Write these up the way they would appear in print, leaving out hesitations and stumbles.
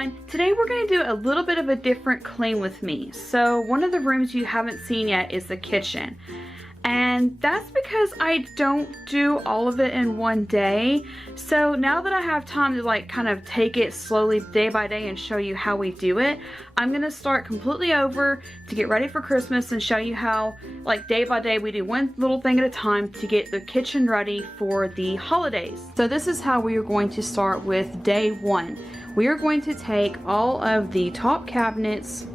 everyone. Today we're going to do a little bit of a different clean with me. So one of the rooms you haven't seen yet is the kitchen. And that's because I don't do all of it in one day. So now that I have time to like kind of take it slowly day by day and show you how we do it, I'm going to start completely over to get ready for Christmas and show you how like day by day we do one little thing at a time to get the kitchen ready for the holidays. So this is how we are going to start with day one. We are going to take all of the top cabinets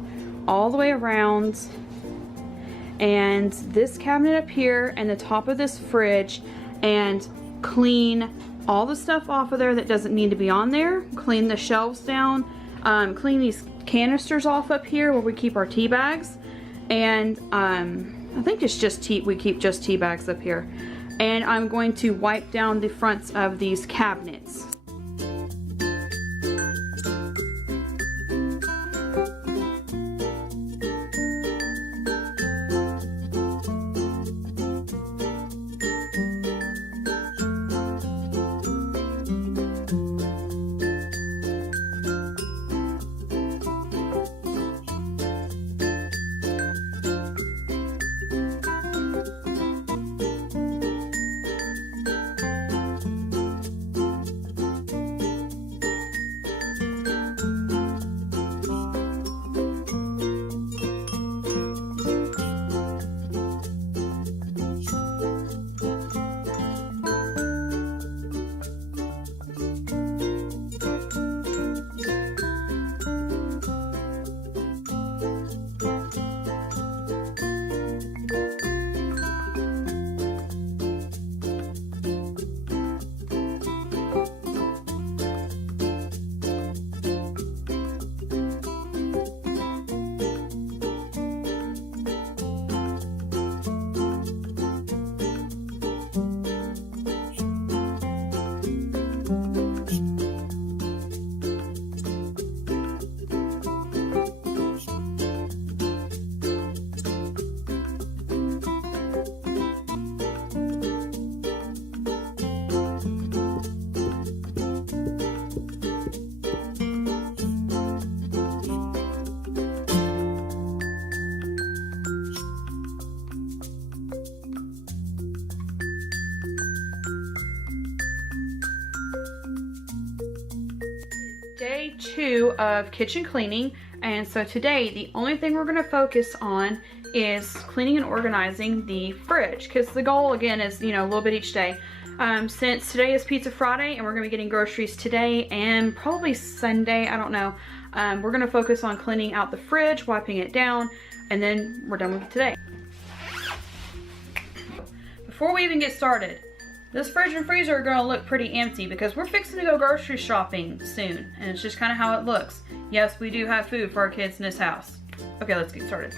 all the way around, and this cabinet up here and the top of this fridge, and clean all the stuff off of there that doesn't need to be on there. Clean the shelves down, clean these canisters off up here where we keep our tea bags, and I think it's just tea, we keep just tea bags up here. And I'm going to wipe down the fronts of these cabinets. Day two of kitchen cleaning, and so today the only thing we're going to focus on is cleaning and organizing the fridge, because the goal again is, you know, a little bit each day. Since today is Pizza Friday and we're going to be getting groceries today and probably Sunday, I don't know, we're going to focus on cleaning out the fridge, wiping it down, and then we're done with it today. Before we even get started, this fridge and freezer are going to look pretty empty because we're fixing to go grocery shopping soon, and it's just kind of how it looks. Yes, we do have food for our kids in this house. Okay, let's get started.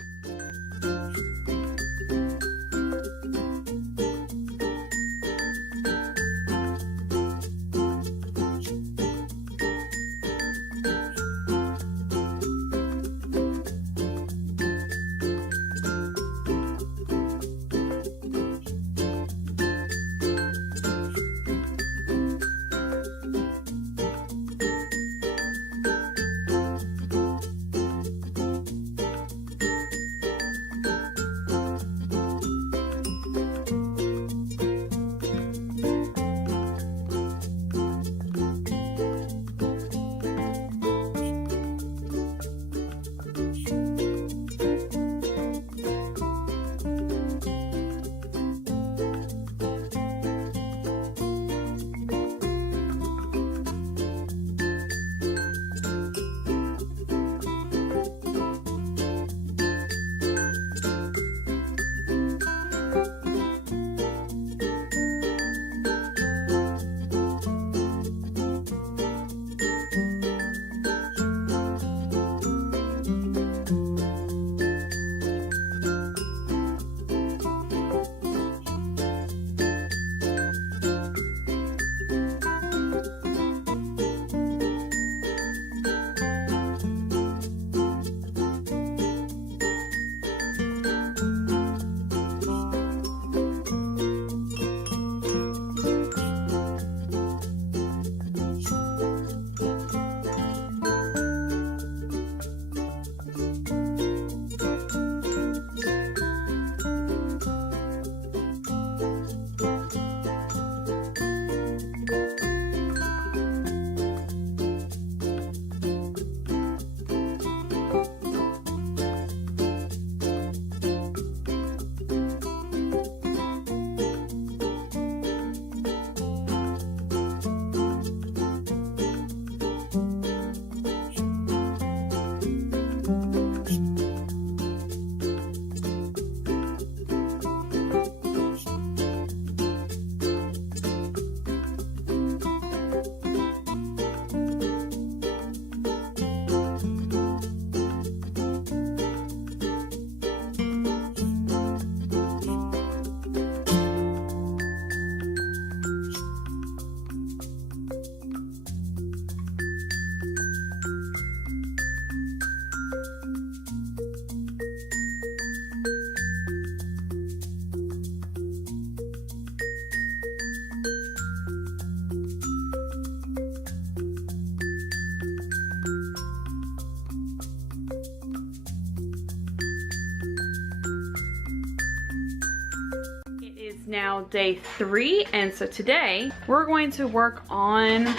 now day 3, and so today we're going to work on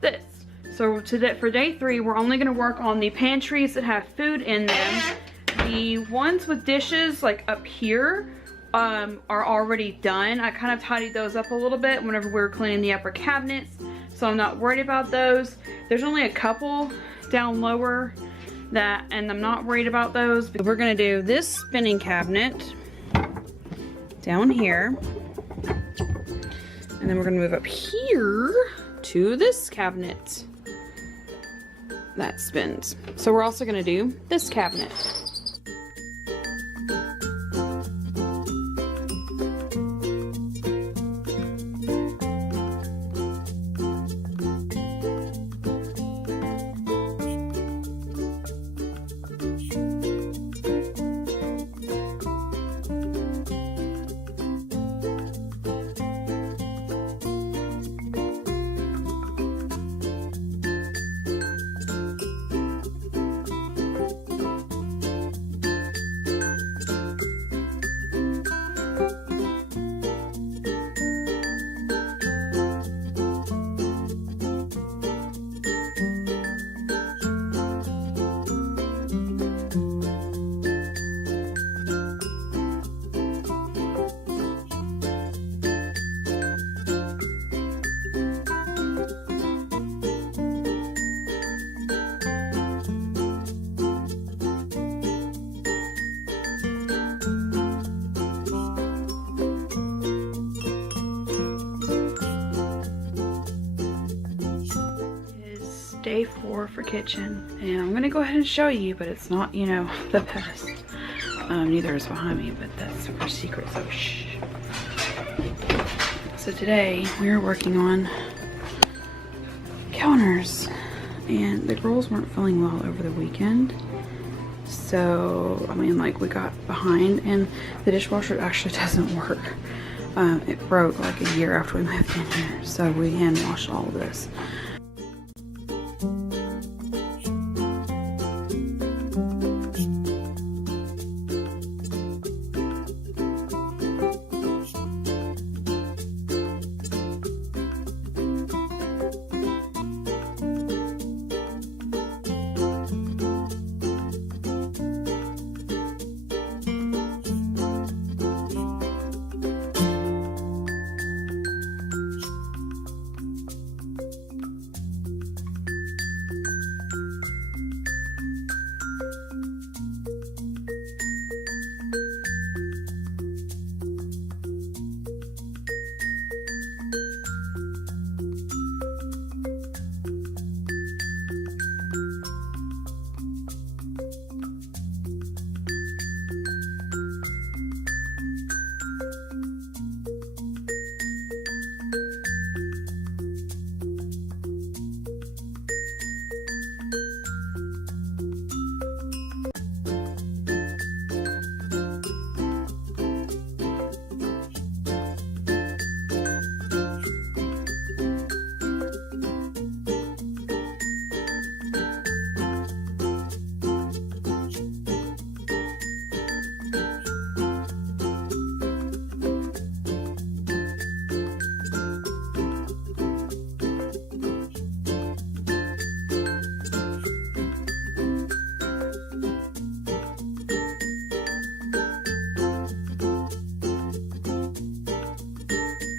this. So today, for day 3, we're only going to work on the pantries that have food in them. The ones with dishes like up here are already done. I kind of tidied those up a little bit whenever we were cleaning the upper cabinets, so I'm not worried about those. There's only a couple down lower and I'm not worried about those. We're going to do this spinning cabinet down here, and then we're going to move up here to this cabinet that spins. So we're also going to do this cabinet. Day 4 for kitchen, and I'm gonna go ahead and show you, but it's not, you know, the best. Neither is behind me, but that's super secret, so shh. So today we are working on counters, and the girls weren't feeling well over the weekend, so I mean, like, we got behind, and the dishwasher actually doesn't work. It broke like a year after we moved in here, so we hand washed all of this.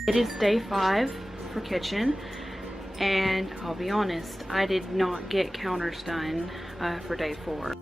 It is day 5 for kitchen, and I'll be honest, I did not get counters done for day 4.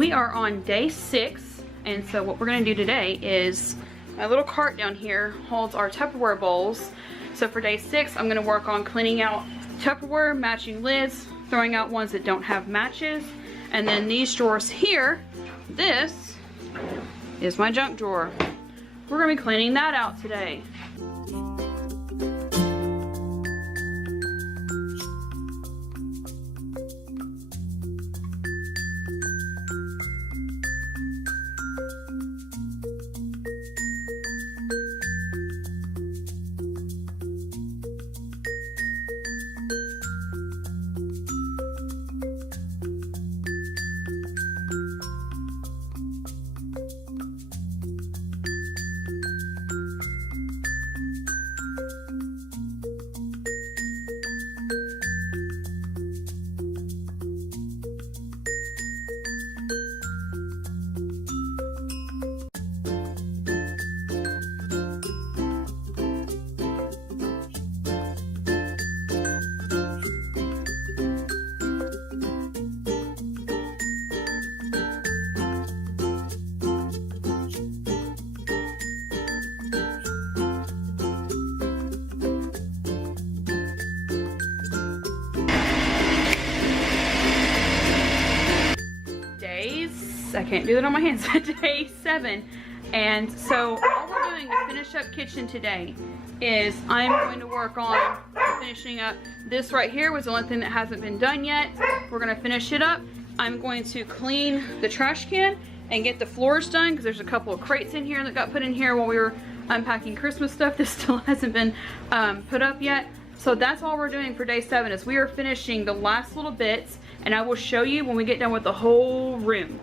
We are on day 6, and so what we're gonna do today is, my little cart down here holds our Tupperware bowls. So for day 6, I'm gonna work on cleaning out Tupperware, matching lids, throwing out ones that don't have matches, and then these drawers here, this is my junk drawer. We're gonna be cleaning that out today. I can't do that on my hands. Day 7, and so all we're doing to finish up kitchen today is I'm going to work on finishing up this right here. Was the only thing that hasn't been done yet. We're gonna finish it up. I'm going to clean the trash can and get the floors done because there's a couple of crates in here that got put in here while we were unpacking Christmas stuff that still hasn't been put up yet. So that's all we're doing for day 7 is we are finishing the last little bits, and I will show you when we get done with the whole room.